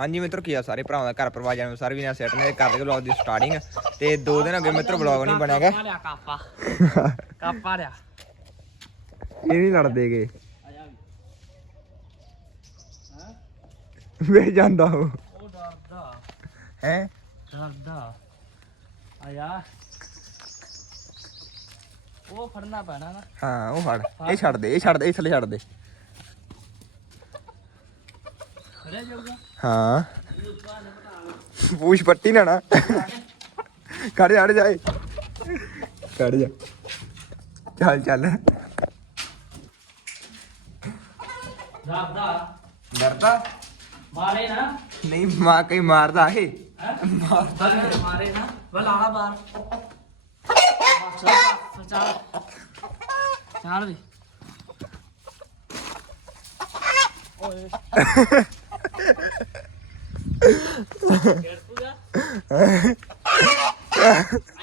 ਹਾਂਜੀ ਮਿੱਤਰੋ ਕੀ ਆ ਸਾਰੇ ਭਰਾਵਾਂ ਦਾ ਘਰ ਪਰਿਵਾਰ ਜਾਨ ਸਾਰੇ ਵੀ ਨਾਲ ਸੈਟ ਨੇ ਕਰ ਦੇ ਵਲੌਗ ਦੀ ਸਟਾਰਟਿੰਗ ਤੇ ਦੋ ਦਿਨ ਅੱਗੇ ਮਿੱਤਰ ਵਲੌਗ ਨਹੀਂ ਬਣਿਆਗਾ ਕਾਪਾ ਕਾਪਾ। ਲਿਆ। ਇਹ ਆ ਜਾ ਹਾਂ ਵੇ ਜਾਂਦਾ ਉਹ। ਉਹ ਡਰਦਾ। ਹੈ? ਡਰਦਾ। ਆ ਜਾ ਉਹ ਫੜਨਾ ਪੈਣਾ ਨਾ। ਹਾਂ ਉਹ ਫੜ। ਇਹ ਛੱਡ ਦੇ ਇਹ ਛੱਡ ਦੇ ਇਹ ਥੱਲੇ ਛੱਡ ਦੇ ਫੜਿਆ ਜਾਊਗਾ ਹਾਂ। ਪੂਛ ਪੱਟੀ ਨਾ ਨਾ। ਖੜ ਜਾ ਖੜ ਜਾ ਏ। ਖੜ ਜਾ। ਚੱਲ ਚੱਲ। ਡਰਦਾ? ਮਾਰੇ ਨਾ। ਨਹੀਂ ਮਾਂ ਕਈ ਮਾਰਦਾ ਹੈ? ਮਾਰਦਾ ਮਾਰੇ ਨਾ। ਬਲ ਆਲਾ ਬਾਹਰ। ਚੱਲ। ਚੱਲ। ਚੱਲ ਵੀ। ਓਏ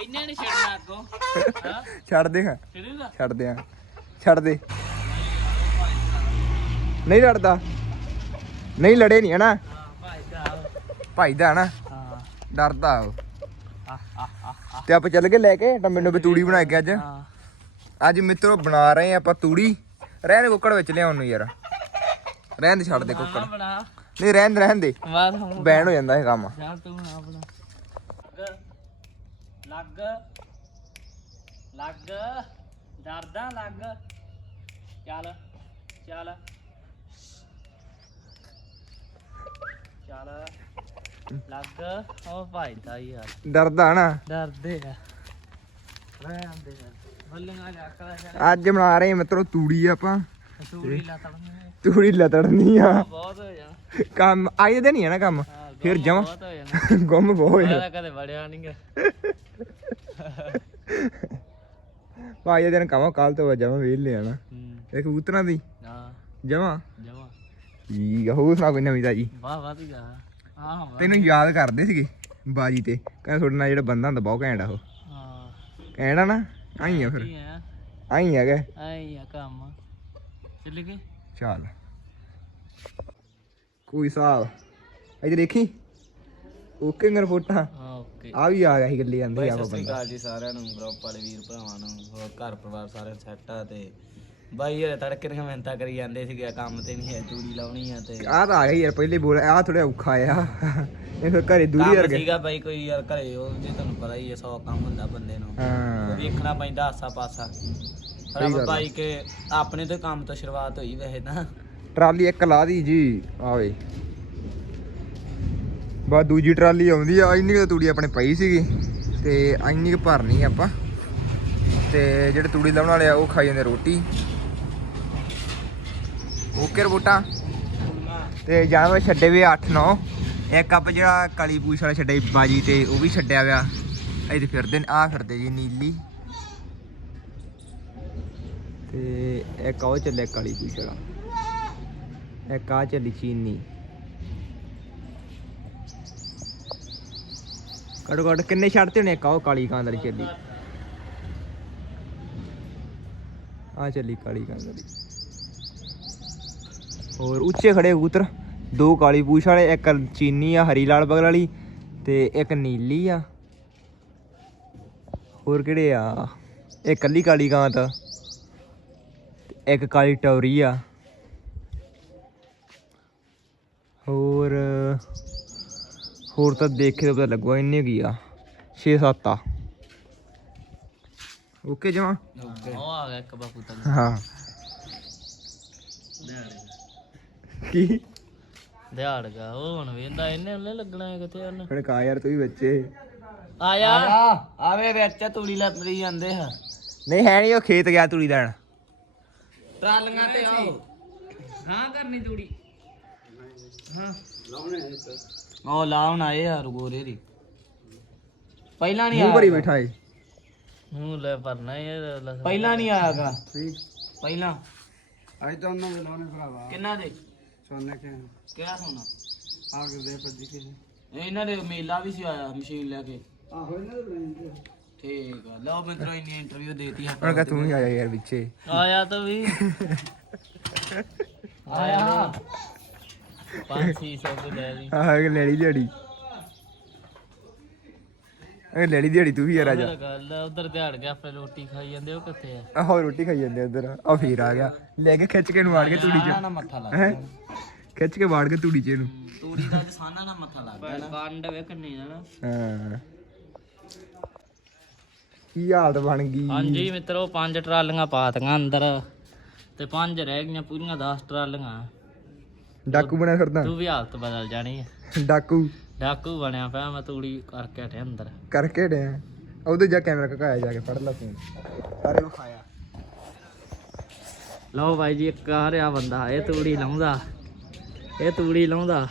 ਇੰਨੇ ਨਹੀਂ ਛੱਡਣਾ ਅੱਗੋਂ। ਹਾਂ? ਛੱਡ ਦੇ ਹਾਂ। ਛੱਡੂਗਾ? ਛੱਡ ਦੇ ਹਾਂ। ਛੱਡ ਦੇ। ਨਹੀਂ ਲੜਦਾ। ਨਹੀਂ ਲੜੇ ਨਹੀਂ ਹਨਾ। ਹਾਂ ਭਾਈ ਦਾ ਭਾਈ ਦਾ ਹਨਾ। ਹਾਂ ਡਰਦਾ ਉਹ। ਤੇ ਆਪਾਂ ਚੱਲ ਕੇ ਲੈ ਕੇ ਟੰਮੇ ਨੂੰ ਵੀ ਤੂੜੀ ਬਣਾ ਕੇ ਅੱਜ। ਅੱਜ ਮਿੱਤਰੋ ਬਣਾ ਰਹੇ ਆਪਾਂ ਤੂੜੀ। ਰਹਿਣ ਕੁੱਕੜ ਵਿੱਚ ਲਿਆਉਣ ਨੂੰ ਯਾਰ। ਰਹਿਣ ਦੇ ਛੱਡ ਦੇ ਕੁੱਕੜ। ਨਹੀਂ ਰਹਿਣ ਦੇ ਰਹਿਣ ਦੇ। ਹੁਣ। ਬੈਨ ਹੋ ਜਾਂਦਾ ਇਹ ਕੰਮ। ਚੱਲ ਤੂੰ ਨਾ ਆਪਣਾ। ਲੱਗ ਲੱਗ ਡਰਦਾ ਲੱਗ। ਚੱਲ ਚੱਲ। ਚੱਲ ਲੱਗ। ਉਹ ਭਾਈ ਦਾ ਯਾਰ। ਡਰਦਾ ਨਾ। ਡਰਦੇ ਆ। ਰਹਿ ਆਂਦੇ ਬੱਲੀਆਂ ਜਾ ਕਰ ਅੱਜ ਬਣਾ ਰਹੇ ਮਿੱਤਰੋ ਤੂੜੀ ਆਪਾਂ। ਸੂਰੀ ਲਾ ਤੜਨੇ ਤੂੜੀ ਲਤੜਨੀ ਆ। ਬਹੁਤ ਹੋ ਜਾਣਾ। ਕੰਮ ਆਈ ਦੇ ਨਹੀਂ ਹੈ ਨਾ ਕੰਮ? ਹਾਂ, ਫਿਰ ਗੁੰਮ ਜਮਾਂ। ਬਹੁਤ ਹੋ ਜਾਣਾ। ਗੁੰਮ ਬਹੁਤ ਹੋਇਆ ਮੈਂ ਤਾਂ ਕਦੇ ਵੜਿਆ ਨਹੀਂ ਗਾ। ਭਾਈ ਦੇ ਦਿਨ ਕਮਾ ਕੱਲ ਤੋਂ ਜਮਾ ਵੇਲ ਲਿਆਣਾ ਹੂੰ। ਇਹ ਕਬੂਤਰਾਂ ਦੀ। ਹਾਂ। ਜਮਾ? ਜਮਾ। ਠੀਕ ਆ ਹੋਰ ਸੁਣਾ ਕੋਈ ਨਵੀਂ ਤਾਜੀ? ਵਾਹ ਵਾਹ ਤੂੰ ਹਾਂ ਤੈਨੂੰ ਯਾਦ ਕਰਦੇ ਸੀਗੇ ਬਾਜੀ ਤੇ? ਕਹਿੰਦਾ ਤੁਹਾਡੇ ਨਾਲ ਜਿਹੜਾ ਬੰਦਾ ਹੁੰਦਾ ਬਹੁਤ ਘੈਂਟ ਆ ਉਹ। ਹਾਂ। ਘੈਂਟ ਆ ਨਾ? ਆਈ ਆ ਫਿਰ। ਕੀ ਆਈ ਹੈਗਾ ਆਈ ਆ ਕੰਮ। ਚੱਲ ਗਏ। ਚੱਲ। ਕੋਈ ਹਿਸਾਬ ਇੱਧਰ ਦੇਖੀ? ਓਕੇ ngਰ ਫੋਟਾ। ਓਕੇ ਆ ਵੀ ਆ ਗਿਆ ਸੀ ਗੱਲੇ ਜਾਂਦੇ ਆਪਾਂ ਸਤਿ ਸ੍ਰੀ ਬੰਦਾ। ਅਕਾਲ ਜੀ ਸਾਰਿਆਂ ਨੂੰ ਗਰੁੱਪ ਵਾਲੇ ਵੀਰ ਭਰਾਵਾਂ ਨੂੰ ਹੋਰ ਘਰ ਪਰਿਵਾਰ ਸਾਰੇ ਸੈੱਟ ਆ ਤੇ ਬਾਈ ਇਹ ਤੜਕੇ ਦੀਆਂ ਮਿਹਨਤਾਂ ਕਰੀ ਜਾਂਦੇ ਸੀਗੇ ਕੰਮ ਤੇ ਨਹੀਂ ਹੈ ਤੂੜੀ ਲਾਉਣੀ ਆ ਤੇ ਆ ਤਾਂ ਆ ਗਿਆ ਯਾਰ ਪਹਿਲੇ ਬੋਲ ਆ ਥੋੜਾ ਔਖਾ ਆ। ਇਹ ਫਿਰ ਘਰੇ ਦੂਰੀ ਕੰਮ ਵਰਗੇ। ਸੀਗਾ ਬਾਈ ਕੋਈ ਯਾਰ ਘਰੇ ਉਹ ਜੇ ਤੁਹਾਨੂੰ ਪਤਾ ਹੀ ਹੈ 100 ਕੰਮ ਹੁੰਦਾ ਬੰਦੇ ਨੂੰ। ਹਾਂ। ਵੇਖਣਾ ਪੈਂਦਾ ਆਸਾ ਪਾਸਾ ਸਹੀ ਗੱਲ ਆ। ਬਾਈ ਕੇ ਆਪਣੇ ਤੋਂ ਕੰਮ ਤੋਂ ਸ਼ੁਰੂਆਤ ਹੋਈ ਵੈਸੇ ਤਾਂ। ਟਰਾਲੀ ਇੱਕ ਲਾ ਦੀ ਜੀ ਆਵੇ ਬਾ ਦੂਜੀ ਟਰਾਲੀ ਆਉਂਦੀ ਆ ਇੰਨੀ ਕੁ ਤਾਂ ਤੂੜੀ ਆਪਣੇ ਪਈ ਸੀਗੀ ਤੇ ਇੰਨੀ ਕੁ ਭਰਨੀ ਆਪਾਂ। ਤੇ ਜਿਹੜੇ ਤੂੜੀ ਲਾਉਣ ਵਾਲੇ ਆ ਉਹ ਖਾਈ ਜਾਂਦੇ ਰੋਟੀ। ਓਕੇ ਰਬੋਟਾ। ਤੇ ਜਾਨਵਰ ਛੱਡੇ ਵੀ 8 9 ਇੱਕ ਆਪ ਜਿਹੜਾ ਕਾਲੀ ਪੂਛ ਵਾਲਾ ਛੱਡਿਆ ਸੀ ਬਾਜੀ ਤੇ ਉਹ ਵੀ ਛੱਡਿਆ ਵਿਆ ਇਹਦੇ ਫਿਰਦੇ ਨੇ ਆ ਫਿਰਦੇ ਜੀ ਨੀਲੀ। ਤੇ ਇੱਕ ਉਹ ਚੱਲਿਆ ਕਾਲੀ ਪੂਛ ਵਾਲਾ? ਇੱਕ ਆ ਚੱਲੀ ਚੀਨੀ? ਘੱਟੋ ਘੱਟ ਕਿੰਨੇ ਛੱਡਤੇ ਹੋਣੇ ਇੱਕ ਆ ਕਾਲੀ ਕਾਂ ਵਾਲੀ ਚੱਲੀ? ਆ ਚੱਲੀ ਕਾਲੀ ਕਾਂ ਵਾਲੀ। ਹੋਰ ਉੱਚੇ ਖੜੇ ਕਬੂਤਰ, ਦੋ ਕਾਲੀ ਪੂਛ ਵਾਲੇ, ਇੱਕ ਚੀਨੀ ਆ, ਹਰੀ ਲਾਲ ਬਗਲ ਵਾਲੀ ਤੇ ਇੱਕ ਨੀਲੀ ਆ। ਹੋਰ ਕਿਹੜੇ ਆ? ਇਹ ਕੱਲੀ ਕਾਲੀ ਕਾਂ ਤਾਂ। ਇੱਕ ਕਾਲੀ ਟੌਰੀ ਆ। ਹੋਰ ਹੋਰ ਤਾਂ ਦੇਖੇ ਤਾਂ ਪਤਾ ਲੱਗੂਗਾ ਇੰਨੇ ਕੀ ਆ। 6 7 ਆ। ਓਕੇ ਜਮਾ? ਉਹ ਆ ਗਿਆ ਇੱਕ ਬਾਪੂ ਤਾਂ। ਹਾਂ। ਕੀ? ਦਿਹਾੜ ਗਾ ਉਹ ਹੁਣ ਵੇਂਦਾ ਇਹਨੇ ਉਹਨੇ ਲੱਗਣਾ ਹੈ ਕਿਤੇ ਉਹਨੇ? ਕਾ ਯਾਰ ਤੂੰ ਵੀ ਬੱਚੇ। ਆਇਆ ਆਵੇ ਵਿੱਚ ਤੂੜੀ ਲੱਭਦੀ ਜਾਂਦੇ ਆ। ਨਹੀਂ ਹੈ ਨਹੀਂ ਉਹ ਖੇਤ ਗਿਆ ਤੂੜੀ ਲੈਣ। ਟਰਾਲੀਆਂ ਤੇ ਆਓ। ਹਾਂ ਕਰਨੀ ਤੂੜੀ। ਹਾਂ। ਉਹ ਲਾਉਣ ਆਏ ਆ ਰਗੋਰੇ ਦੀ। ਪਹਿਲਾਂ ਨਹੀਂ ਮੂੰਹ ਭਰੀ ਆਇਆ ਬੈਠਾ ਏ। ਮੂੰਹ ਲੈ ਪਰਨਾ ਇਹ ਲੈ ਪਹਿਲਾਂ ਨਹੀਂ ਆਇਆਗਾ ਪਹਿਲਾਂ। ਅੱਜ ਤਾਂ ਉਹਨਾਂ ਦੇ ਲਾਉਣੇ ਭਰਾਵਾ। ਕਿੰਨਾ ਦੇ? ਸੋਨੇ ਕੇ। ਕਿਹੜਾ ਸੋਨਾ? ਆ ਕੇ ਦੇ ਪੱਜੀ ਕੇ ਇਹਨਾਂ ਦੇ ਮੇਲਾ ਵੀ ਸੀ ਆਇਆ ਮਸ਼ੀਨ ਲੈ ਕੇ। ਆਹੋ ਇਹਨਾਂ ਦੇ ਬਣਾਈ ਠੀਕ ਆ। ਲਓ ਮਿੱਤਰੋ ਇੰਨੀ ਇੰਟਰਵਿਊ ਦੇਤੀ ਹੁਣ ਆਪਾਂ ਕਹ ਤੂੰ ਹੀ ਆਇਆ ਯਾਰ ਵਿੱਚੇ ਆਇਆ ਤਾਂ ਵੀ। ਆਇਆ। 500 ਦੇ ਲੈ ਲਈ। ਆਹ ਇਹ ਲੈ ਲਈ ਦਿਹਾੜੀ। ਇਹ ਲੈ ਲਈ ਦਿਹਾੜੀ ਤੂੰ ਵੀ ਯਾਰ ਆ ਜਾ। ਗੱਲ ਆ, ਉਧਰ ਦਿਹਾੜ ਗਿਆ ਆਪਣੇ ਰੋਟੀ ਖਾਈ ਜਾਂਦੇ ਉਹ ਕਿੱਥੇ ਆ? ਆਹੋ ਰੋਟੀ ਖਾਈ ਜਾਂਦੇ ਉਧਰ। ਆ ਫੇਰ ਆ ਗਿਆ। ਲੈ ਕੇ ਖਿੱਚ ਕੇ ਨੂੰ ਵਾੜ ਕੇ ਤੂੜੀ ਚ। ਨਾ ਮੱਥਾ ਲੱਗ ਹੈ? ਖਿੱਚ ਕੇ ਵਾੜ ਕੇ ਤੂੜੀ ਚ ਇਹਨੂੰ। ਤੂੜੀ ਦਾ ਤੇ ਸਾਨਾ ਨਾ ਮੱਥਾ ਲੱਗ ਗਿਆ ਨਾ। ਕੰਡ ਵੇ ਕੰਨੀ ਨਾ ਹਾਂ। ਕੀ ਹਾਲਤ ਬਣ ਗਈ? ਹਾਂਜੀ ਮਿੱਤਰੋ ਪੰਜ ਟਰਾਲੀਆਂ ਪਾਤੀਆਂ ਅੰਦਰ ਤੇ ਪੰਜ ਰਹਿ ਗਈਆਂ ਪੂਰੀਆਂ 10 ਟਰਾਲੀਆਂ। ਡਾਕੂ ਬਣਿਆ ਫਿਰਦਾ ਤੂੰ? ਵੀ ਹਾਲਤ ਬਦਲ ਜਾਣੀ ਹੈ ਡਾਕੂ? ਡਾਕੂ ਬਣਿਆ ਪਿਆ ਮੈਂ ਤੂੜੀ ਕਰਕੇ ਹਟਿਆ ਅੰਦਰ। ਕਰਕੇ ਡਿਆ ਉਹਦੇ ਜਾ ਕੈਮਰਾ ਕਕਾਇਆ ਜਾ ਕੇ ਫੜ ਲਾ ਫੋਨ ਸਾਰੇ ਵਿਖਾਇਆ। ਲਓ ਬਾਈ ਜੀ ਇੱਕ ਆ ਰਿਹਾ ਬੰਦਾ ਇਹ ਤੂੜੀ ਲਾਉਂਦਾ। ਇਹ ਤੂੜੀ ਲਾਉਂਦਾ।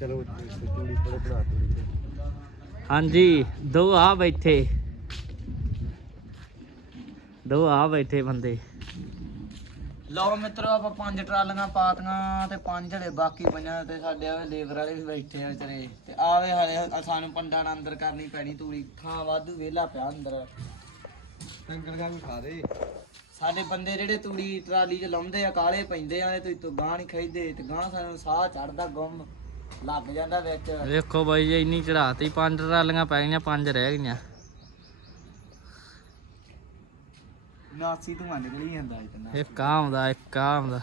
ਚਲੋ ਤੂੜੀ ਥੋੜੇ ਬਣਾ ਤੂੜੀ ਹਾਂਜੀ ਦੋ ਆ ਬੈਠੇ। ਦੋ ਆ ਬੈਠੇ ਬੰਦੇ। ਲਓ ਮਿੱਤਰੋ ਆਪਾਂ ਪੰਜ ਟਰਾਲੀਆਂ ਪਾਤੀਆਂ ਤੇ ਪੰਜ ਹਲੇ ਬਾਕੀ ਪਈਆਂ ਤੇ ਸਾਡੇ ਆਵੇ ਲੇਬਰ ਵਾਲੇ ਵੀ ਬੈਠੇ ਆ ਵਿਚਾਰੇ। ਤੇ ਆਵੇ ਹਲੇ ਸਾਨੂੰ ਪੰਡਾਂ ਨਾਲ ਅੰਦਰ ਕਰਨੀ ਪੈਣੀ ਤੂੜੀ ਥਾਂ ਵਾਧੂ ਵਿਹਲਾ ਪਿਆ ਅੰਦਰ। ਟੰਗਲ ਗਾ ਵੀ ਖਾ ਦੇ। ਸਾਡੇ ਬੰਦੇ ਜਿਹੜੇ ਤੂੜੀ ਟਰਾਲੀ 'ਚ ਲਾਉਂਦੇ ਆ ਕਾਲੇ ਪੈਂਦੇ ਆ ਤੇ ਤੋਂ ਗਾਂ ਨਹੀਂ ਖਾਈਦੇ ਤੇ ਗਾਂ ਸਾਨੂੰ ਸਾਹ ਚੜਦਾ ਗੁੰਮ। ਲੱਗ ਜਾਂਦਾ ਵਿੱਚ। ਵੇਖੋ ਬਾਈ ਜੀ ਇੰਨੀ ਚੜਾਤੀ ਪੰਜ ਟਰਾਲੀਆਂ ਪੈ ਗਈਆਂ ਪੰਜ ਰਹਿ ਗਈਆਂ। ਨਾਸੀ ਧੂਆਂ ਨਿਕਲੀ ਜਾਂਦਾ ਇਤਨਾ ਇੱਕ ਆ ਆਉਂਦਾ ਇੱਕ ਆ ਆਉਂਦਾ।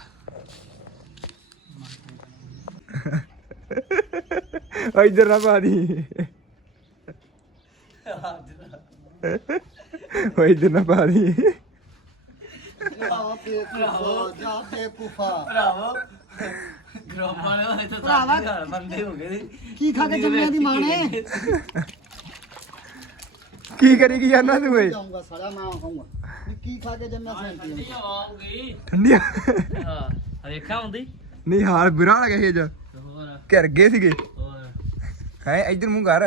ਓ ਇੱਧਰ ਨਾ ਪਾ ਦੀ। ਓ ਇੱਧਰ ਨਾ ਪਾ ਦੀ। ਭਰਾਵੋ। ਗਰੋਮ ਵਾਲੇ ਹੋਏ ਤਾਂ ਸਾਡੇ ਘਰ ਬੰਦੇ ਹੋ ਗਏ ਕੀ ਖਾ ਕੇ ਜੰਮਿਆ ਦੀ ਮਾਂ ਨੇ? ਕੀ ਕਰੀ ਕੀ ਜਾਨਾ ਤੂੰ ਓਏ? ਜਾਊਂਗਾ ਸਾਰਾ ਮੈਂ ਖਾਊਂਗਾ ਕੀ ਖਾ ਕੇ ਜੰਮਿਆ ਸੈਂਟੀ ਆਉਗੀ ਠੰਡੀਆਂ ਹਾਂ ਵੇਖਾ ਆਉਂਦੀ ਨਹੀਂ ਹਾਲ ਬੁਰਾ ਇਹ ਜਾ ਹੋਰ? ਘਰ ਗਏ ਸੀਗੇ। ਹੋਰ? ਹੈ ਇੱਧਰ ਮੂੰਹ ਕਰ।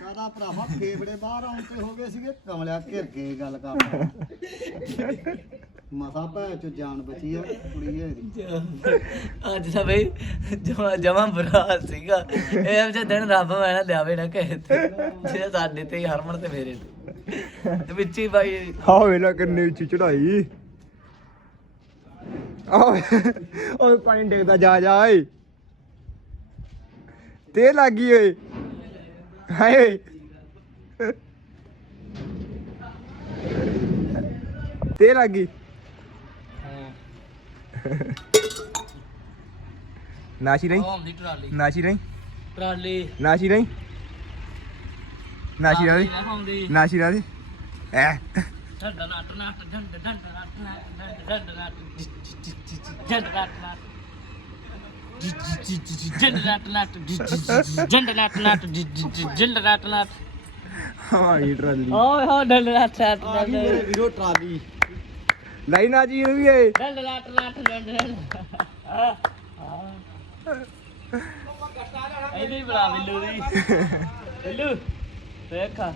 ਕਾਦਾ ਭਰਾਵਾ? ਫੇਫੜੇ ਬਾਹਰ ਆਉਣ ਤੇ ਹੋ ਗਏ ਸੀਗੇ। ਕਮਲਿਆ ਘਿਰ ਕੇ ਗੱਲ ਕਰਦਾ ਮਸਾ ਭੈ ਚ ਜਾਨ ਬਚੀ ਆ ਕੁੜੀ ਇਹਦੀ। ਅੱਜ ਤਾਂ ਬਈ ਜਮਾ ਜਮਾ ਬੁਰਾ ਸੀਗਾ। ਇਹ ਜੇ ਦਿਨ ਰੱਬ ਮੈਨਾਂ ਲਿਆਵੇ ਨਾ ਕਹੇ ਤੇ ਜੇ ਸਾਡੇ ਤੇ ਹੀ ਹਰਮਨ ਤੇ ਮੇਰੇ ਤੇ। ਤੇ ਵਿੱਚ ਹੀ ਬਾਈ ਆਹ ਵੇਲਾ ਕਿੰਨੇ ਉੱਚੀ ਚੜਾਈ ਆਹ ਉਹ ਪਾਣੀ ਡਿੱਗਦਾ ਜਾ ਜਾ ਓਏ। ਤੇ ਲੱਗੀ ਓਏ। ਹਾਏ। ਤੇ ਲੱਗੀ। ਨਾਸ਼ੀ ਰਹੀ? ਆਉਂਦੀ ਟਰਾਲੀ। ਨਾਸ਼ੀ ਰਹੀ? ਟਰਾਲੀ। ਨਾਸ਼ੀ ਰਹੀ? ਨਾਸ਼ੀ ਰਹੀ ਆਉਂਦੀ ਨਾਸ਼ੀ ਰਹੀ ਐ। ਢੰਡ ਨੱਟ ਨੱਟ ਢੰਡ ਢੰਡ ਨੱਟ ਨੱਟ ਢੰਡ ਨੱਟ। ਢੰਡ ਨੱਟ ਨੱਟ। ਢੰਡ ਨੱਟ ਨੱਟ। ਢੰਡ ਨੱਟ ਨੱਟ। ਢੰਡ ਨੱਟ ਨੱਟ। ਹਾਂ ਇਹ ਟਰਾਲੀ। ਓਏ ਹੋ ਢੰਡ ਨੱਟ ਨੱਟ ਵੀਰੋ ਟਰਾਲੀ। ਲਾਈ ਨਾ ਜੀ ਵੀ ਏ ਢੰਡ ਨੱਟ ਨੱਟ ਢੰਡ ਇਹਦੀ ਬੜਾ ਬਿੱਲੂ ਦੀ। ਬਿੱਲੂ ਵੇਖਾ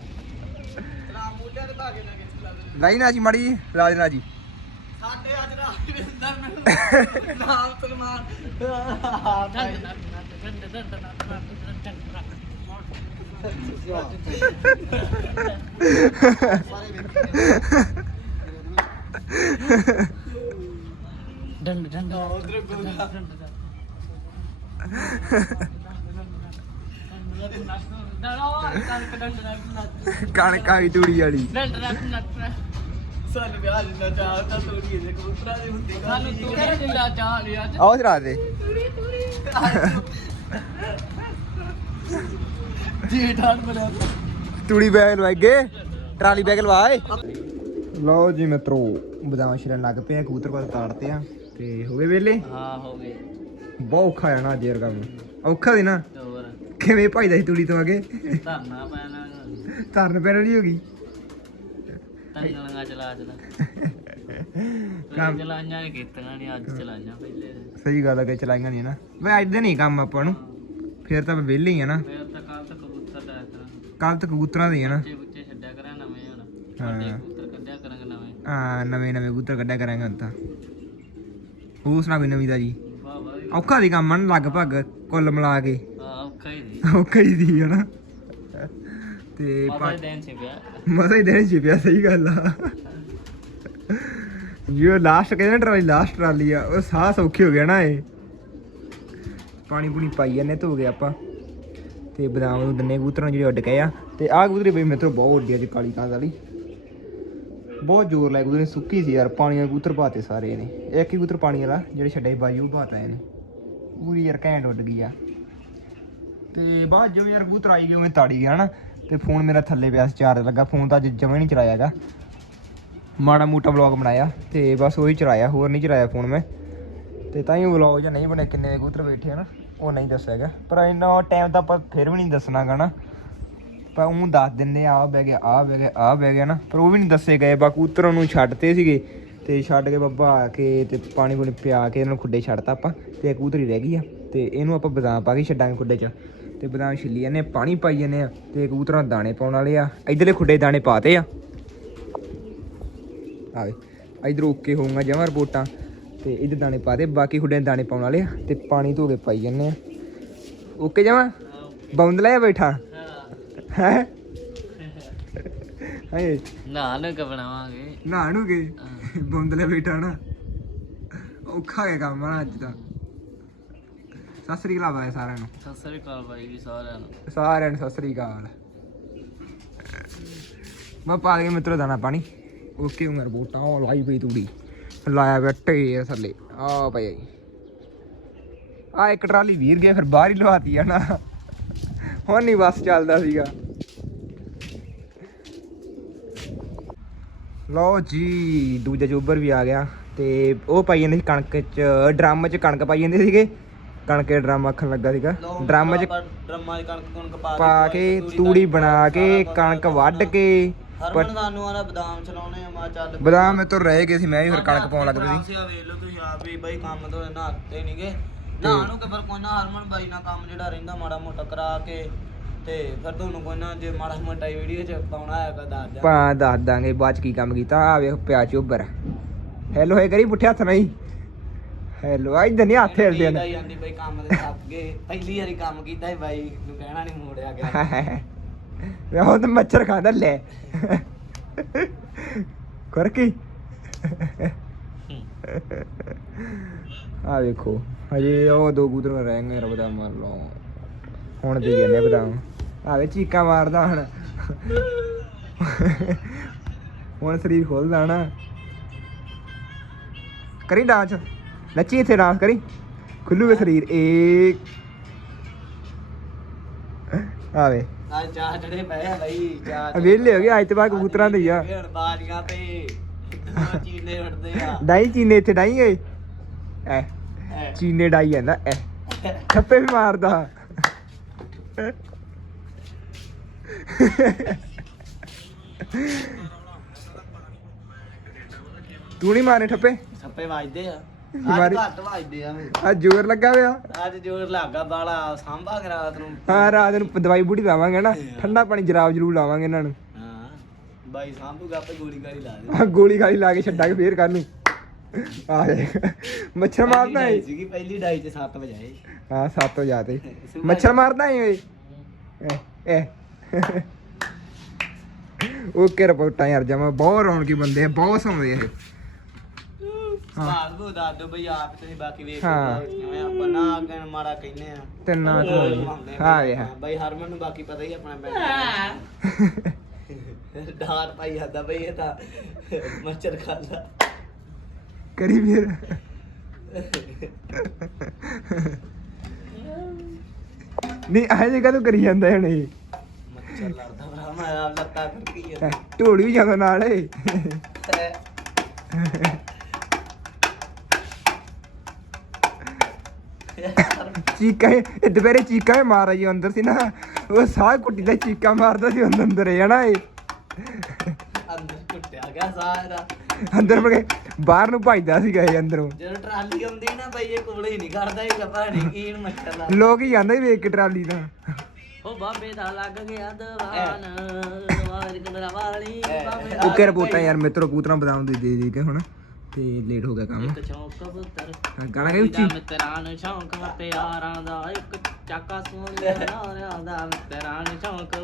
ਲਾਈ ਨਾ ਜੀ ਮੜੀ ਰਾਜ ਨਾ ਜੀ। ਸਾਡੇ ਅੱਜ ਰਾਜਵਿੰਦਰ ਮੈਨੂੰ ਨਾਮ ਸਲਮਾਨ। ਢੰਡ ਢੰਡ ਉਧਰ ਕਣਕ ਆ ਗਈ ਤੂੜੀ ਵਾਲੀ। ਸਾਨੂੰ ਵਿਆਹ ਜਿੰਨਾ ਚਾਹਤਾ ਤੋੜੀ ਦੇ ਕਬੂਤਰਾਂ ਦੇ ਹੁੰਦੇ ਸਾਨੂੰ ਤੂੰ ਜਿੰਦਾ ਚਾਹ ਲਿਆ ਆਓ ਜਰਾ ਦੇ। ਜੀ ਠਾਣ ਬਣਿਆ। ਤੂੜੀ ਬੈਗ ਲਵਾਏ ਗਏ ਟਰਾਲੀ ਬੈਗ ਲਵਾਏ। ਲਓ ਜੀ ਮਿੱਤਰੋ ਬਦਾਮ ਸ਼ਿਰਨ ਲੱਗ ਪਏ ਆ ਕਬੂਤਰ ਕੋਲ ਤਾੜਤੇ ਆ ਤੇ ਹੋ ਗਏ ਵੇਲੇ ਹਾਂ ਹੋ ਗਏ। ਬਹੁਤ ਔਖਾ ਆ ਨਾ ਜੇਰ ਕੰਮ ਔਖਾ ਸੀ ਨਾ? ਹੋਰ? ਕਿਵੇਂ ਭਾਈਦਾ ਸੀ ਤੂੜੀ ਤੋਂ ਅੱਗੇ? ਧਰਨਾ ਪੈਣਾ। ਧਰਨ ਪੈਣ ਵਾਲੀ ਹੋ ਗਈ? ਤੰਗਲਾਂ ਚਲਾ ਚਲਾ ਕੰਮ ਚਲਾਈਆਂ ਨੇ ਕੀਤੀਆਂ ਨਹੀਂ ਅੱਜ ਚਲਾਈਆਂ ਪਹਿਲੇ। ਸਹੀ ਗੱਲ ਹੈ ਕਿ ਚਲਾਈਆਂ ਨਹੀਂ ਨਾ। ਮੈਂ ਅੱਜ ਦੇ ਨਹੀਂ ਕੰਮ ਆਪਾਂ ਨੂੰ। ਫਿਰ ਤਾਂ ਵਿਹਲੇ ਹੀ ਆ ਨਾ। ਫਿਰ ਤਾਂ ਕੱਲ ਤੱਕ ਕਬੂਤਰ ਦਾ ਕੱਲ ਤੱਕ ਕਬੂਤਰਾਂ ਦੇ ਹੀ ਆ ਨਾ। ਬੱਚੇ ਬੁੱਚੇ ਛੱਡਿਆ ਕਰਾਂ ਨਵੇਂ ਹੁਣ। ਸਾਡੇ ਹਾਂ। ਕਬੂਤਰ ਕੱਢਿਆ ਕਰਾਂਗੇ ਨਵੇਂ ਆ ਨਵੇਂ ਨਵੇਂ ਕਬੂਤਰ ਕੱਢਿਆ ਕਰਾਂਗੇ ਹੁਣ ਤਾਂ। ਹੋਰ ਸੁਣਾ ਕੋਈ ਨਵੀਂ ਦਾ ਜੀ ਵਾਹ ਵਾਹ ਔਖਾ ਦੀ ਕੰਮ ਹਨ ਲਗਭਗ ਕੁੱਲ ਮਿਲਾ ਕੇ। ਆ ਔਖਾ ਹੀ ਸੀ। ਔਖਾ ਹੀ ਦੀ ਹਨਾ। ਤੇ ਪਾ- ਹੀ ਦਿਨ ਸੀ ਪਿਆ। ਮਜ਼ਾ ਹੀ ਦੇਣ ਚ ਪਿਆ ਸਹੀ ਗੱਲ ਆ। ਜੋ ਲਾਸਟ ਕਹਿੰਦੇ ਨਾ ਟਰਾਲੀ ਲਾਸਟ ਟਰਾਲੀ ਆ ਉਹ ਸਾਹ ਸੌਖੀ ਹੋ ਗਿਆ ਨਾ ਇਹ। ਪਾਣੀ ਪੂਣੀ ਪਾਈ ਜਾਂਦੇ ਧੋ ਗਏ ਆਪਾਂ। ਤੇ ਬਦਾਮ ਨੂੰ ਦੰਨੇ ਕਬੂਤਰਾਂ ਨੂੰ ਜਿਹੜੇ ਉੱਡ ਗਏ ਆ। ਤੇ ਆਹ ਕਬੂਤਰੀ ਬਈ ਮੇਰੇ ਤੋਂ ਬਹੁਤ ਉੱਡੀ ਅੱਜ ਕਾਲੀ ਕਾਂ ਵਾਲੀ। ਬਹੁਤ ਜ਼ੋਰ ਲਾਇਆ ਕਬੂਤਰ ਨੇ ਸੁੱਕੀ ਸੀ ਯਾਰ, ਪਾਣੀ ਵਾਲੇ ਕਬੂਤਰ ਪਾਤੇ ਸਾਰੇ ਨੇ ਇੱਕ ਹੀ ਕਬੂਤਰ ਪਾਣੀ ਵਾਲਾ, ਜਿਹੜੇ ਛੱਡੇ ਬਾਈ ਉਹ ਪਾਤਾ ਇਹਨੇ। ਪੂਰੀ ਯਾਰ ਘੈਂਟ ਉੱਡ ਗਈ ਆ। ਤੇ ਬਾਅਦ ਜੋ ਯਾਰ ਕਬੂਤਰ ਆਈ ਗਏ ਉਵੇਂ ਤਾੜੀ ਗਿਆ, ਹਨਾ। ਤੇ ਫੋਨ ਮੇਰਾ ਥੱਲੇ ਪਿਆ ਸੀ, ਚਾਰਜ ਲੱਗਾ। ਫੋਨ ਤਾਂ ਅੱਜ ਜਮੇ ਨਹੀਂ ਚਲਾਇਆ ਹੈਗਾ। ਮਾੜਾ ਮੋਟਾ ਵਲੌਗ ਬਣਾਇਆ, ਤੇ ਬਸ ਉਹੀ ਚਲਾਇਆ, ਹੋਰ ਨਹੀਂ ਚਲਾਇਆ ਫੋਨ ਮੈਂ। ਤੇ ਤਾਂ ਹੀ ਵਲੌਗ ਜਾਂ ਨਹੀਂ ਬਣੇ ਕਿੰਨੇ ਕਬੂਤਰ ਬੈਠੇ ਹਨ ਉਹ ਨਹੀਂ ਦੱਸਿਆ ਹੈਗਾ। ਪਰ ਇੰਨਾ ਟਾਈਮ ਤਾਂ ਆਪਾਂ ਫਿਰ ਵੀ ਨਹੀਂ ਦੱਸਣਾਗਾ ਨਾ ਪਰ ਉਹ ਦੱਸ ਦਿੰਦੇ ਆ ਆ ਬਹਿ ਗਿਆ ਆ ਬਹਿ ਗਿਆ ਆ ਬਹਿ ਗਿਆ ਨਾ। ਪਰ ਉਹ ਵੀ ਨਹੀਂ ਦੱਸੇ ਗਏ ਬਾ ਕਬੂਤਰਾਂ ਨੂੰ ਛੱਡਤੇ ਸੀਗੇ। ਤੇ ਛੱਡ ਕੇ ਬੱਬਾ ਆ ਕੇ ਤੇ ਪਾਣੀ ਪੂਣੀ ਪਿਆ ਕੇ ਇਹਨਾਂ ਨੂੰ ਖੁੱਡੇ ਛੱਡਤਾ ਆਪਾਂ ਤੇ ਇਹ ਕਬੂਤਰੀ ਰਹਿ ਗਈ ਆ। ਤੇ ਇਹਨੂੰ ਆਪਾਂ ਬਦਾਮ ਪਾ ਕੇ ਛੱਡਾਂਗੇ ਖੁੱਡੇ 'ਚ। ਤੇ ਬਦਾਮ ਛਿੱਲੀ ਜਾਂਦੇ ਆ, ਪਾਣੀ ਪਾਈ ਜਾਂਦੇ ਆ ਤੇ ਕਬੂਤਰਾਂ ਦਾਣੇ ਪਾਉਣ ਵਾਲੇ ਆ। ਇਧਰਲੇ ਖੁੱਡੇ ਦਾਣੇ ਪਾਤੇ ਆ। ਆਵੇ ਇਧਰ ਓਕੇ ਹੋਊਗਾ ਜਮਾਂ ਰਿਪੋਰਟਾਂ। ਤੇ ਇਧਰ ਦਾਣੇ ਪਾ ਦੇ ਬਾਕੀ ਖੁੱਡੇ ਦਾਣੇ ਪਾਉਣ ਵਾਲੇ ਆ। ਤੇ ਪਾਣੀ ਧੋ ਕੇ ਪਾਈ ਜਾਂਦੇ ਆ। ਓਕੇ ਜਮਾ? ਬੌਂਦ ਲੈ ਬੈਠਾ? ਹੈ? ਹਾਏ। ਨਾ ਨੂੰ ਕ ਬਣਾਵਾਂਗੇ। ਨਾ ਨੂੰ ਕੇ ਬੌਂਦ ਲੈ ਬੈਠਾ ਨਾ। ਔਖਾ ਹੈ ਕੰਮ ਆ ਅੱਜ ਤਾਂ ਸਤਿ ਸ੍ਰੀ ਅਕਾਲ ਬਾਈ ਸਾਰਿਆਂ ਨੂੰ। ਸਤਿ ਸ੍ਰੀ ਅਕਾਲ ਬਾਈ ਜੀ ਸਾਰਿਆਂ ਨੂੰ। ਸਾਰਿਆਂ ਨੂੰ ਸਤਿ ਸ੍ਰੀ ਅਕਾਲ। ਮੈਂ ਪਾ ਕੇ ਮਿੱਤਰੋ ਦਾਣਾ ਪਾਣੀ। ਓਕੇ ਉਮਰ ਬੋਟਾ ਉਹ ਲਾਈ ਪਈ ਤੂੜੀ। ਲਾਇਆ ਪਿਆ ਢੇਰ ਥੱਲੇ। ਆ ਪਈ ਆ ਇੱਕ ਟਰਾਲੀ ਵੀਰ ਗਿਆ ਫਿਰ ਬਾਹਰ ਹੀ ਲਵਾਤੀ ਆ ਨਾ। ਹੁਣ ਨਹੀਂ ਬਸ ਚੱਲਦਾ ਸੀਗਾ। ਲਓ ਜੀ ਦੂਜਾ ਜੋਬਰ ਵੀ ਆ ਗਿਆ ਤੇ ਉਹ ਪਾਈ ਜਾਂਦੇ ਸੀ ਕਣਕ ਚ ਡਰਮ ਚ ਕਣਕ ਪਾਈ ਜਾਂਦੇ ਸੀਗੇ। ਕਣਕ ਦੇ ਡਰਮ ਆਖਣ ਲੱਗਾ ਸੀਗਾ। ਡਰਮ ਚ ਡਰਮਾਂ 'ਚ ਕਣਕ ਕੁਣਕ ਪਾ ਕੇ ਤੂੜੀ ਬਣਾ ਕੇ ਕਣਕ ਵੱਢ ਕੇ ਹਰਮਨ ਸਾਨੂੰ ਆਣਾ ਬਦਾਮ ਚਲਾਉਣੇ ਆ ਮਾ ਚੱਲ ਬਦਾਮ ਮੇ ਤੋਂ ਰਹਿ ਗਏ ਸੀ ਮੈਂ ਵੀ ਫਿਰ ਕਣਕ ਪਾਉਣ ਲੱਗ ਪਈ ਸੀ। ਸੀ ਵੇਖ ਲਓ ਤੁਸੀਂ ਆਪ ਵੀ ਬਾਈ ਕੰਮ ਤੋਂ ਨਹਾਤੇ ਨਹੀਂਗੇ ਨਹਾਣੂ ਕੇ ਪਰ ਕੋਈ ਨਾ ਹਰਮਨ ਬਾਈ ਨਾਲ ਕੰਮ ਜਿਹੜਾ ਰਹਿੰਦਾ ਮਾੜਾ ਮੋਟਾ ਕਰਾ ਕੇ। ਤੇ ਫਿਰ ਤੁਹਾਨੂੰ ਕੋਈ ਨਾ ਜੇ ਮਾੜਾ ਮੋਟਾ ਵੀਡੀਓ ਚ ਪਾਉਣਾ ਹੈ ਤਾਂ ਦੱਸ ਦਿਆ ਪਾ ਦੱਸ ਦਾਂਗੇ ਬਾਅਦ ਚ ਕੀ ਕੰਮ ਕੀਤਾ? ਆ ਵੇਖ ਪਿਆ ਚੋਬਰ ਹੈਲੋ ਹੈ ਕਰੀ ਪੁੱਠੇ ਹੱਥ ਨਹੀਂ। ਹੈਲੋ ਆ ਇਦਾਂ ਨਹੀਂ ਹੱਥ ਹਿਲਦੇ ਨੇ। ਜਾਂਦੀ ਬਾਈ ਕੰਮ ਦੇ ਥੱਕ ਗਏ। ਪਹਿਲੀ ਵਾਰੀ ਕੰਮ ਕੀਤਾ ਸੀ ਬਾਈ ਨੂੰ ਕਹਿਣਾ ਨਹੀਂ ਮੋੜਿਆ ਗਿਆ। ਵੇ ਉਹ ਤਾਂ ਮੱਛਰ ਖਾਂਦਾ ਲੈ। ਕਰ ਕੀ ਆ ਵੇਖੋ ਹਜੇ ਉਹ ਦੋ ਕੂਤਰ ਰਹਿ ਗਏ ਰੱਬ ਦਾ ਮਾਰ ਲਓ। ਹੁਣ ਦੇ ਜਾਂਦੇ ਬਦਾਮ। ਆਵੇ ਚੀਕਾਂ ਮਾਰਦਾ ਹੁਣ। ਹੁਣ ਸਰੀਰ ਖੋਲਦਾ ਨਾ ਕਰੀ ਡਾਂਸ ਨੱਚੀ ਇੱਥੇ ਡਾਂਸ ਕਰੀ। ਖੁੱਲੂਗਾ ਸਰੀਰ। ਏ ਆਵੇ। ਅੱਜ ਚਾਹ ਜਿਹੜੇ ਪਏ ਆ ਬਾਈ ਚਾਹ ਵਿਹਲੇ ਹੋ ਗਏ ਅੱਜ ਤੋਂ ਬਾਅਦ ਕਬੂਤਰਾਂ ਦੇ ਆ। ਬਾਰੀਆਂ ਤੇ ਚੀਨੇ ਉੱਡਦੇ ਆ। ਡਾਈ ਚੀਨੇ ਇੱਥੇ ਡਾਈ ਏ ਐ। ਚੀਨੇ ਡਾਈ ਜਾਂਦਾ ਐ। ਠੱਪੇ ਵੀ ਮਾਰਦਾ। ਤੂੰ ਨਹੀਂ ਮਾਰੇ ਠੱਪੇ? ਸੱਪੇ ਵੱਜਦੇ ਆ। ਮਾਰੀ- ਅੱਜ ਘੱਟ ਵੱਜਦੇ ਆ ਆ ਜ਼ੋਰ ਲੱਗਾ ਹੋਇਆ? ਅੱਜ ਜੋਰ ਲੱਗਾ ਬਾਲਾ ਸਾਂਭਾ ਕੇ ਰਾਤ ਨੂੰ। ਹਾਂ ਰਾਤ ਨੂੰ ਦਵਾਈ ਬੂਟੀ ਲਾਵਾਂਗੇ ਨਾ। ਠੰਡਾ ਪਾਣੀ ਜਰਾਬ ਜਰੂਰ ਲਾਵਾਂਗੇ ਇਹਨਾਂ ਨੂੰ। ਹਾਂ ਬਾਈ ਸਾਂਭੂਗਾ ਆਪੇ ਗੋਲੀ ਗਾਲੀ ਲਾ ਦੇ। ਆ ਗੋਲੀ ਖਾਲੀ ਲਾ ਕੇ ਛੱਡਾਂਗੇ ਫੇਰ ਕੱਲ ਨੂੰ। ਆ ਜਾ ਮੱਛਰ ਮਾਰਦਾ ਏ। ਸੀਗੀ ਪਹਿਲੀ ਡਾਈ ਚ 7 ਵਜਾਏ ਹਾਂ 7 ਹੋ ਜਾਤੇ ਮੱਛਰ ਮਾਰਦਾ ਏ ਓਏ। ਐ ਐ ਓਕੇ ਰਿਪੋਰਟਾਂ ਯਾਰ ਜਮਾ ਬਹੁਤ ਰੌਣਕੀ ਬੰਦੇ ਆ ਬਹੁਤ ਸੌਂਦੇ ਆ ਇਹ। ਭਾਗ ਬੂ ਦੱਸ ਦਿਓ ਬਈ ਆਪ ਤੁਸੀਂ ਬਾਕੀ ਵੇਖ ਹਾਂ। ਲਓ ਆਪਾਂ ਨਾ ਕਹਿਣ ਮਾੜਾ ਕਹਿੰਦੇ ਆ। ਤੇ ਨਾ ਆ। ਹਾਂ ਹਾਂ। ਬਾਈ ਹਰਮਨ ਨੂੰ ਬਾਕੀ ਪਤਾ ਹੀ ਆ ਆਪਣਾ ਬੈਠ। ਡਾਟ ਪਾਈ ਜਾਂਦਾ ਬਈ ਇਹ ਤਾਂ ਮੱਛਰ ਖਾਂਦਾ। ਕਰੀ ਫਿਰ। ਨਹੀਂ ਆਹ ਜਗ੍ਹਾ ਤੋਂ ਕਰੀ ਜਾਂਦਾ ਹੁਣ ਇਹ? ਲੜਦਾ ਭਰਾ ਮੈਂ ਆਪ ਲੱਤਾਂ ਖੜਕੀ ਐ, ਢੋਲ ਵੀ ਜਾਂਦਾ ਨਾਲ ਏ। ਚੀਕਾਂ ਇਹ ਦੁਪਹਿਰੇ ਚੀਕਾਂ ਹੀ ਮਾਰ ਰਹੀ ਅੰਦਰ ਸੀ ਨਾ। ਉਹ ਸਾਹ ਕੁੱਟੀ ਦਾ ਚੀਕਾਂ ਮਾਰਦਾ ਸੀ ਅੰਦਰ ਅੰਦਰ ਹੀ ਇਹ। ਅੰਦਰ ਟੁੱਟਿਆ ਗਿਆ ਸਾਰਾ ਅੰਦਰ ਮੁੜ ਕੇ ਬਾਹਰ ਨੂੰ ਭੱਜਦਾ ਸੀਗਾ ਇਹ ਅੰਦਰੋਂ। ਜਦੋਂ ਟਰਾਲੀ ਆਉਂਦੀ ਨਾ ਬਈ ਇਹ ਕੋਲੇ ਹੀ ਨਹੀਂ ਕਰਦਾ ਇਹ ਕਪਾ ਨਹੀਂ ਕੀਨ ਮੱਛਰ ਲਾ ਲੋਕ ਹੀ ਜਾਂਦੇ ਵੇਖ ਕੇ ਟਰਾਲੀ ਤਾਂ ਉਹ ਬਾਬੇ ਦਾ ਲੱਗ ਗਿਆ ਦਵਾਨ। ਵਾਰ ਕੰਦਰਾ ਵਾਲੀ ਬਾਬੇ ਉਹ ਕੇ ਰਿਪੋਰਟਾਂ ਯਾਰ ਮਿੱਤਰੋ ਕੂਤਰਾਂ ਬਦਾਮ ਦੇ ਦੇ ਦੇ ਕੇ ਹੁਣ ਤੇ ਲੇਟ ਹੋ ਗਿਆ ਕੰਮ। ਇੱਕ ਚੌਂਕ ਕਬੂਤਰ ਹਾਂ, ਗਾਣਾ ਗਾਈ ਉੱਚੀ? ਮਿੱਤਰਾਂ ਨੂੰ ਸ਼ੌਂਕ ਮਤਿਆਰਾਂ ਦਾ ਇੱਕ ਚਾਕਾ ਸੋਹਣਿਆ ਨਾਰਿਆਂ ਦਾ ਮਿੱਤਰਾਂ ਨੂੰ ਸ਼ੌਂਕ।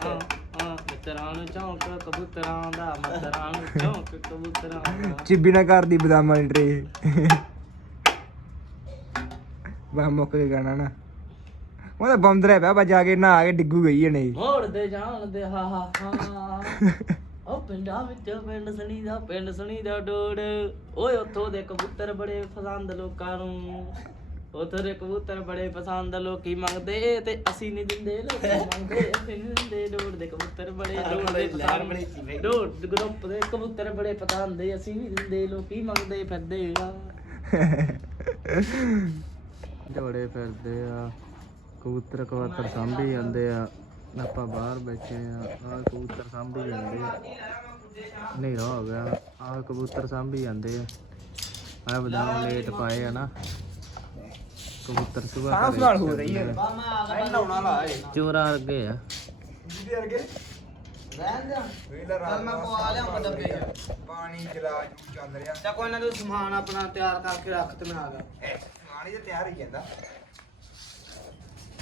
ਆ ਆ ਮਿੱਤਰਾਂ ਕਬੂਤਰਾਂ ਨੂੰ ਝੌਂਕ ਕਬੂਤਰਾਂ ਦਾ ਮੱਤਰਾਂ ਨੂੰ ਝੌਂਕ ਕਬੂਤਰਾਂ ਦਾ। ਚਿੱਬੀ ਨਾ ਕਰਦੀ ਬਦਾਮਾਂ ਦੀ ਟਰੇ ਬਾ ਮੁੱਕ ਕੇ ਗਾਣਾ ਨਾ। ਉਹਦਾ ਬੰਦਰੇ ਪਿਆ ਬਾ ਜਾ ਕੇ ਨਹਾ ਕੇ ਡਿੱਗੂ ਗਈ ਇਹਨੇ। ਮੋੜਦੇ ਜਾਣਦੇ ਹਾ ਹਾ ਹਾ। ਉਹ ਪਿੰਡਾਂ ਵਿੱਚ ਪਿੰਡ ਸਣੀ ਦਾ ਪਿੰਡ ਸਣੀ ਦਾ ਡੋੜ। ਓਏ ਉੱਥੋਂ ਦੇ ਕਬੂਤਰ ਬੜੇ ਪਸੰਦ ਲੋਕਾਂ ਨੂੰ। ਉੱਥੋਂ ਦੇ ਕਬੂਤਰ ਬੜੇ ਪਸੰਦ ਲੋਕੀ ਮੰਗਦੇ ਤੇ ਅਸੀਂ ਨਹੀਂ ਦਿੰਦੇ ਲੋਕੀ ਮੰਗਦੇ ਅਸੀਂ ਨਹੀਂ ਦਿੰਦੇ। ਡੋੜ ਦੇ ਕਬੂਤਰ ਬੜੇ ਡੋੜ ਦੇ ਪਸੰਦ। ਡੋੜ ਦੇ ਗਰੁੱਪ ਦੇ ਕਬੂਤਰ ਬੜੇ ਪਸੰਦ ਅਸੀਂ ਨਹੀਂ ਦਿੰਦੇ ਲੋਕੀ ਮੰਗਦੇ ਫਿਰਦੇ ਆ। ਝੋੜੇ ਫਿਰਦੇ ਆ। ਕਬੂਤਰ ਕਬੂਤਰ ਸਾਂਭੀ ਜਾਂਦੇ ਆ। ਆਪਾਂ ਬਾਹਰ ਬੈਠੇ ਆ ਆ ਕਬੂਤਰ ਸਾਂਭੀ ਜਾਂਦੇ ਆ। ਹਨੇਰਾ ਹੋ ਗਿਆ ਆ ਕਬੂਤਰ ਸਾਂਭੀ ਜਾਂਦੇ ਆ। ਆ ਬਦਾਮ ਲੇਟ ਪਾਏ ਆ ਨਾ। ਕਬੂਤਰ ਸੁਬਾ ਸਾਹ ਸਵਾਲ ਹੋ ਰਹੀ ਹੈ। ਨਹਾਉਣਾ ਲਾ ਚੋਰਾ ਅੱਗੇ ਆ। ਜਿਹਦੇ ਵਰਗੇ? ਰਹਿਣ ਦੇ ਵੇਲਾ ਰਾਤ ਮੈਂ ਪਵਾ ਲਿਆਵਾਂ ਡੱਬੇ ਪਾਣੀ ਜਲਾ ਜੂ ਚੱਲ ਰਿਹਾ। ਚਾ ਕੋਈ ਨਾ ਤੂੰ ਸਮਾਨ ਆਪਣਾ ਤਿਆਰ ਕਰਕੇ ਰੱਖ ਤੇ ਮੈਂ ਆ ਗਿਆ। ਪਾਣੀ ਤੇ ਤਿਆਰ ਹੀ ਜਾਂਦਾ।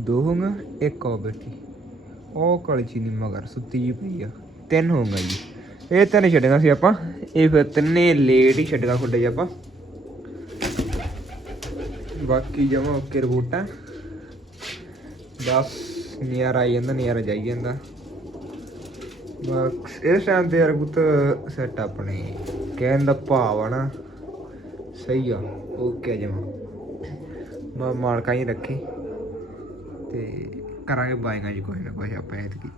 ਦੋ ਹੋਗਾ ਇੱਕ ਉਹ ਬੈਠੀ। ਉਹ ਕਲਚੀ ਨਹੀਂ ਮਗਰ ਸੁੱਤੀ ਜੀ ਪਈ ਆ। ਤਿੰਨ ਹੋਗਾ ਜੀ। ਇਹ ਤਿੰਨ ਛੱਡਣਾ ਸੀ ਆਪਾਂ। ਇਹ ਫਿਰ ਤਿੰਨੇ ਲੇਟ ਹੀ ਛੱਡੀਆਂ ਖੁੱਡੇ ਜੀ ਆਪਾਂ। ਬਾਕੀ ਜਮਾ ਓਕੇ ਰਿਪੋਰਟਾਂ। ਬਸ ਨਿਆਰਾ ਆਈ ਜਾਂਦਾ, ਨਿਆਰਾ ਜਾਈ ਜਾਂਦਾ। ਬਸ ਇਸ ਟਾਈਮ ਤੇ ਯਾਰ ਪੁੱਤ ਸੈਟ ਆਪਣੇ ਕਹਿਣ ਦਾ ਭਾਵ ਆ ਨਾ, ਸਹੀ ਆ। ਓਕੇ ਜਮਾ। ਮੈਂ ਮਾਲਕਾਂ ਹੀ ਰੱਖੀ। ਤੇ ਕਰਾਂਗੇ ਬਾਈਕਾਂ ਜੀ ਕੋਈ ਨਾ ਕੋਈ ਆਪਾਂ ਐਤਕੀ।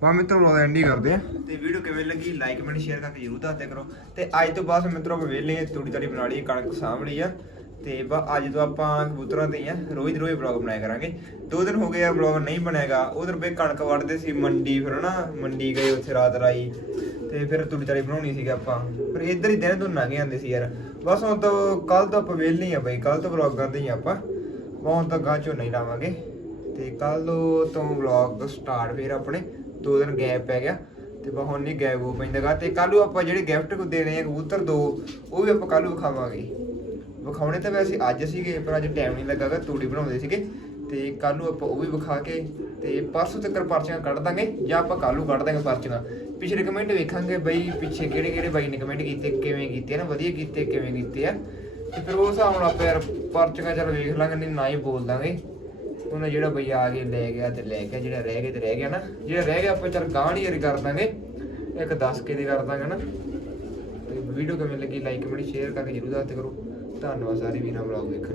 ਪਾ ਮਿੱਤਰੋ ਲੋਦਾ ਐਂਡੀ ਕਰਦੇ ਆ। ਤੇ ਵੀਡੀਓ ਕਿਵੇਂ ਲੱਗੀ? ਲਾਈਕ ਕਮੈਂਟ ਸ਼ੇਅਰ ਕਰਕੇ ਜਰੂਰ ਦੱਸਦੇ ਕਰੋ। ਤੇ ਅੱਜ ਤੋਂ ਬਾਅਦ ਮਿੱਤਰੋ ਵੇਲੇ ਤੂੜੀ ਤਾੜੀ ਬਣਾ ਲਈ, ਕਣਕ ਸਾਂਭ ਆ। ਤੇ ਬਾ ਅੱਜ ਤੋਂ ਆਪਾਂ ਕਬੂਤਰਾਂ ਤੇ ਆ, ਰੋਜ਼ ਰੋਜ਼ ਵਲੌਗ ਬਣਾਇਆ ਕਰਾਂਗੇ। ਦੋ ਦਿਨ ਹੋ ਗਏ ਆ ਵਲੌਗ ਨਹੀਂ ਬਣੇਗਾ ਉਧਰ ਬੇ ਕਣਕ ਵੜਦੇ ਸੀ, ਮੰਡੀ ਫਿਰ ਨਾ ਮੰਡੀ ਗਏ ਉੱਥੇ ਰਾਤ ਰਾਈ। ਤੇ ਫਿਰ ਤੂੜੀ ਤਾੜੀ ਬਣਾਉਣੀ ਸੀਗੀ ਆਪਾਂ। ਫਿਰ ਇੱਧਰ ਹੀ ਦਿਨ ਤੋਂ ਲੰਘ ਜਾਂਦੇ ਸੀ ਯਾਰ। ਬਸ ਹੁਣ ਤੋਂ ਕੱਲ ਤੋਂ ਆਪਾਂ ਵੇਲੇ ਆ ਬਈ ਕੱਲ ਤੋਂ ਵਲੌਗ ਕਰਦੇ ਹੀ ਆਪਾਂ। ਬਹੁਤ ਤਾਂ ਗਾਂ ਚੋਂ ਨਹੀਂ ਲਾਵਾਂਗੇ। ਤੇ ਕੱਲ ਤੋਂ ਵਲੌਗ ਸਟਾਰਟ ਫਿਰ ਆਪਣੇ, ਦੋ ਦਿਨ ਗੈਪ ਪੈ ਗਿਆ ਤੇ ਬਾ ਹੁਣ ਨਹੀਂ ਗੈਪ ਹੋ ਪੈਂਦਾਗਾ। ਤੇ ਕੱਲ ਨੂੰ ਆਪਾਂ ਜਿਹੜੇ ਗਿਫਟ ਕੋ ਦੇਣੇ ਆ ਕਬੂਤਰ ਦੋ, ਉਹ ਵੀ ਆਪਾਂ ਕੱਲ ਨੂੰ ਵਿਖਾਵਾਂਗੇ। ਵਿਖਾਉਣੇ ਤਾਂ ਵੈਸੇ ਅੱਜ ਸੀਗੇ, ਪਰ ਅੱਜ ਟਾਈਮ ਨਹੀਂ ਲੱਗਾਗਾ ਤੂੜੀ ਬਣਾਉਂਦੇ ਸੀਗੇ। ਤੇ ਕੱਲ ਨੂੰ ਆਪਾਂ ਉਹ ਵੀ ਵਿਖਾ ਕੇ ਤੇ ਪਰਸੋਂ ਤੱਕ ਪਰਚੀਆਂ ਕੱਢ ਦਾਂਗੇ, ਜਾਂ ਆਪਾਂ ਕੱਲ ਨੂੰ ਕੱਢ ਦਾਂਗੇ ਪਰਚੀਆਂ। ਪਿਛਲੇ ਕਮੈਂਟ ਵੇਖਾਂਗੇ ਬਈ ਪਿੱਛੇ ਕਿਹੜੇ ਕਿਹੜੇ ਬਾਈ ਨੇ ਕਮੈਂਟ ਕੀਤੇ, ਕਿਵੇਂ ਕੀਤੇ ਆ ਨਾ, ਵਧੀਆ ਕੀਤੇ, ਕਿਵੇਂ ਕੀਤੇ ਆ। ਤੇ ਫਿਰ ਉਸ ਹਿਸਾਬ ਨਾਲ ਆਪਾਂ ਯਾਰ ਪਰਚੀਆਂ ਚੱਲ ਵੇਖ ਲਾਂਗੇ, ਨਹੀਂ, ਨਾ ਹੀ ਬੋਲ ਦਾਂਗੇ। ਉਹਨਾਂ ਜਿਹੜਾ ਬਈ ਆ ਕੇ ਲੈ ਗਿਆ ਤੇ ਲੈ ਗਿਆ, ਜਿਹੜਾ ਰਹਿ ਗਿਆ ਤੇ ਰਹਿ ਗਿਆ ਨਾ। ਜਿਹੜਾ ਰਹਿ ਗਿਆ, ਆਪਾਂ ਚੱਲ ਗਾਂਹ ਨਹੀਂ ਯਾਰ ਕਰ ਦਾਂਗੇ। ਇੱਕ 10 ਕੇ ਦੀ ਕਰ ਦਾਂਗੇ ਨਾ। ਤੇ ਵੀਡੀਓ ਕਿਵੇਂ ਲੱਗੀ ਲਾਈਕ ਕਮੈਂਟ ਸ਼ੇਅਰ ਕਰਕੇ ਜਰੂਰ ਦੱਸਦੇ ਕਰੋ ਧੰਨਵਾਦ ਸਾਰੇ ਵੀਰਾਂ ਵਲੌਗ ਵੇਖਣ ਲਈ।